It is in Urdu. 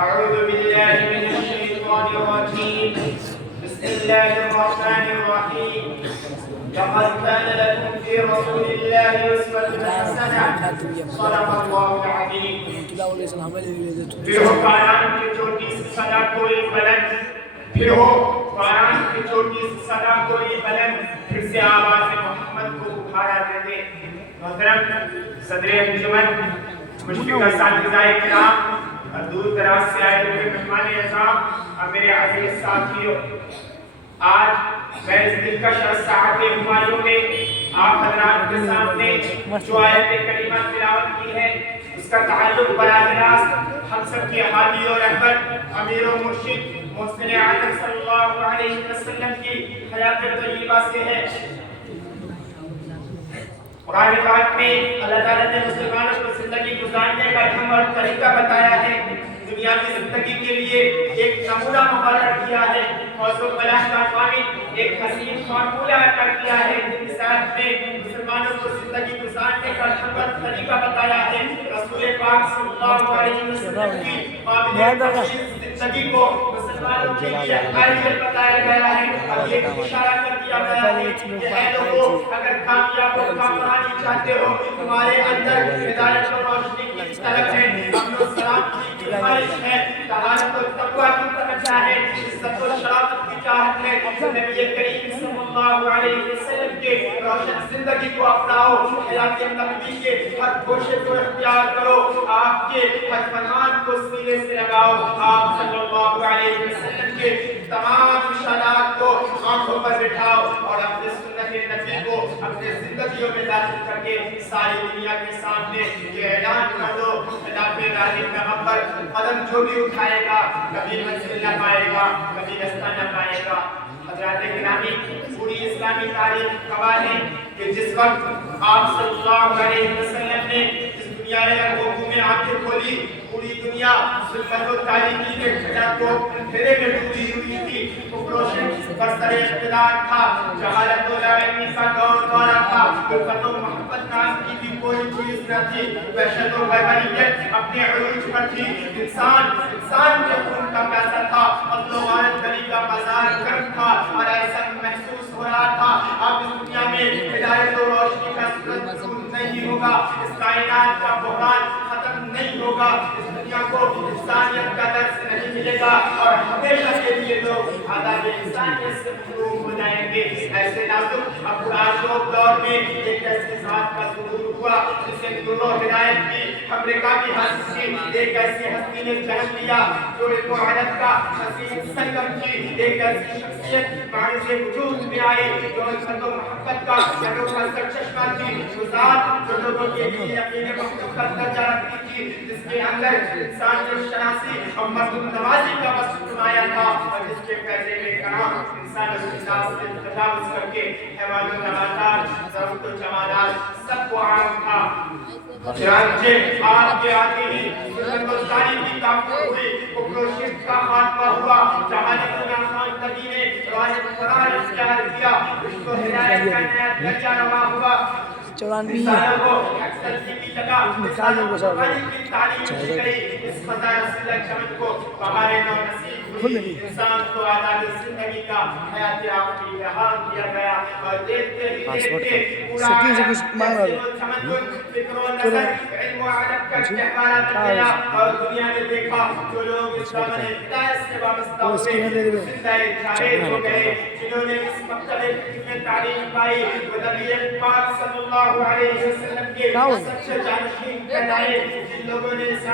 أعوذ بالله من الشيطان الرجيم بسم الله الرحمن الرحيم لقد كان لكم في رسول الله أسوة حسنة صدق الله العظيم پھر ہو قرآن کی چھوٹی سی صدا کوئی بلند پھر ہو قرآن کی چھوٹی سی صدا کوئی بلند پھر سے آواز محمد کو اٹھایا دیتے محترم صدر انجمن مشفق اساتذہ کرام اور دور دراز سے آئے ہوئے مہمان اعظام اور میرے عزیز ساتھیوں، آج میں اس دلکش اور ساعت ہمایوں میں آپ حضرات کے سامنے جو آیت کریمہ تلاوت کی ہے اس کا تعلق براہ راست ہم سب کی حالی اور رہبر امیر و مرشد محسن اعظم صلی اللہ علیہ وسلم کی حیات طیبہ سے ہے۔ قرآن پاک میں اللہ تعالیٰ نے مسلمانوں کو زندگی گزارنے کا ڈھنگ اور طریقہ بتایا ہے، دنیا کی زندگی کے لیے ایک نمونہ مقرر کیا ہے، موضوع بلاغ کا قائل ایک حسین فارمولہ عطا کیا ہے، جس ساتھ میں مسلمانوں کو زندگی گزارنے کا ڈھنگ اور طریقہ بتایا ہے۔ رسول پاک صلی اللہ علیہ وسلم کی قابل زندگی کو مسلمانوں کے لیے آئیڈیل بتایا گیا ہے اور یہ اشارہ کر دیا گیا ہے کہ اے لوگوں اگر کامیاب و کامرانی چاہتے ہو، تمہارے اندر ہدایت و روشنی کی طلب ہے، امن و سلامتی کی خواہش ہے، طہارت و تقوی کی تمنا ہے، عزت و شرافت کی چاہت ہے، نبی کریم صلی اللہ علیہ وسلم کے روشن زندگی کو اپناؤ، حیات نبوی کے ہر گوشے کو اختیار کرو، آپ کے ہر فرمان کو سینے سے لگاؤ، آپ صلی اللہ علیہ وسلم کے تمام ارشادات کو آنکھوں پر بٹھاؤ اور اپنے سنت نبی کو اپنے زندگیوں میں داخل کر کے ساری دنیا کے سامنے یہ اعلان کر دو، خلاف راہ پیغمبر قدم جو بھی اٹھائے گا کبھی منزل نہ پائے گا، کبھی رستہ نہ پائے گا۔ حضرات گرامی، پوری اسلامی تاریخ گواہ ہے کہ جس وقت آپ صلی اللہ علیہ وسلم نے اس دنیا میں لوگوں میں آنکھیں کھولی، پوری دنیا ظلمت و تاریکی کے گھٹا کو اندھیرے میں ڈوبی ہوئی تھی، روشن برسر اقتدار تھا، جہالت و لاعلمی کا دورہ تھا، الفت و محبت نام کی بھی کوئی چیز نہ تھی، وحشت و بیبانیت اپنے عروج پر تھی، انسان کے خون کا پیاسا تھا، عدل و غارت گلی کا بازار گرم تھا اور ایسا محسوس ہو رہا تھا اب اس دنیا میں ہدایت و روشنی کا سورج ظہور نہیں ہوگا، اس کائنات کا بحران ختم نہیں ہوگا، اس دنیا کو انسانیت کا درس نہیں ملے گا اور ہمیشہ کے لیے لوگ آداب انسانیت سے محروم ہو جائیں گے۔ ایسے نازک ابرآشوب دور میں ایک ایسی ذات کا ظہور ہوا جسے نور و ہدایت کی امریکہ کی حسن کی ایک ایسی ہستی نے جنم لیا جو علم و عدد کا حسین سنگم تھی، ایک ایسی شخصیت باعث وجود میں آئی جو عزت و محبت کا انوکھا سرچشمہ تھی، جو ذات جو لوگوں کے لیے یقین مخلوق کا درجہ رکھتی تھی، جس کے اندر انسانیت شناسی اور مردم نوازی کا وصف نمایاں تھا اور جس کے فیضے میں کرام انسان و انسان سے تجاوز کر کے حیوان و نباتات، درخت و جمادات سب کو عام تھا۔ چنانچہ آپ کے آتے ہی سنت و تاریخی کافر ہوئی، کفر و شرک کا خاتمہ ہوا، جہالت و ناخواندگی نے راہ فرار اختیار کیا، عشق و ہدایت کا نیا درجہ رواں ہوا۔ 94 انسانوں کو اکثرتی کی جگہ انسانوں کو تعلیم دی گئی، اس خزانہ رسول چمن کو بہار نو نصیب ہوئی، انسان کو آزاد زندگی کا حیات آخری رہا دیا گیا اور دیکھتے ہی دیکھتے پورا چمن فکر و نظر علم و عدد کا کہوارہ بن گیا اور دنیا نے دیکھا جو لوگ اس دامن ہدایت سے وابستہ ہوئے زندہ جاوید ہو گئے، جنہوں نے اس مکتب فکر میں تعلیم پائی، وہ نبی پاک صلی اللہ علیہ وسلم کے سچے جانشین کہلائے، جن لوگوں نے اس